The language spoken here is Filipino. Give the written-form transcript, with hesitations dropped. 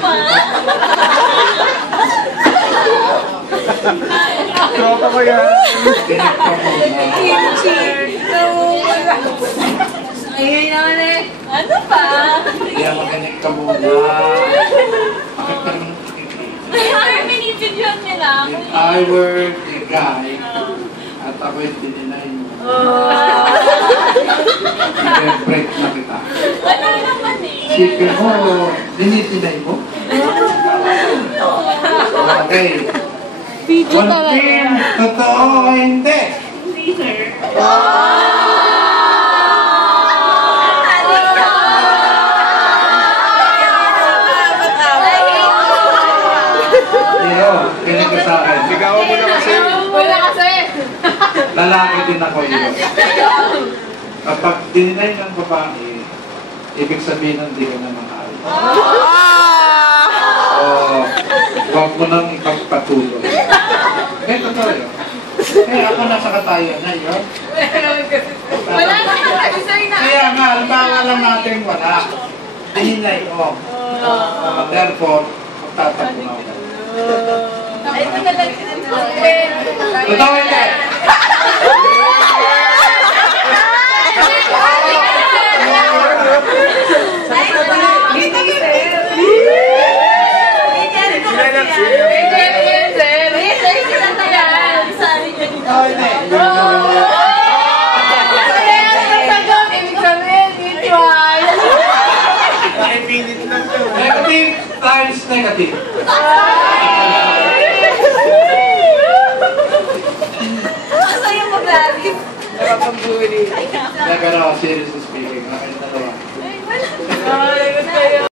pa? Tropa ko yan. Kimchi. Ayun naman eh. Ano pa? Kaya makinig ka muna. Ay, minibidyoan nila ako. If I were a guy, at ako'y dininay mo, i-break na kita. Ano naman eh? Sipin mo, dinitinay mo? Okay. Confirm, totoo o hindi? Iyo, kinig ka sa akin. Ligawan mo na kasi. Wala kasi. Lalaki din ako iyo. Kapag dininay ng babae, ibig sabihin ng di ka na mahal. O, huwag mo nang ipagpatuloy. Eh, totoo yun. Eh, ako nasa katayan na yun. Wala naman kasi sa'yo na. Kaya nga, halimbawa lang natin wala. Dininay mo. Therefore, magtatapo na ako. Ito na lang sila. Totoo hindi? Nakipilit lang to. Negative times negative. Masaya mo grabe. Kaya gano'n, seriously speaking, nakita dalawa. Ay, wala.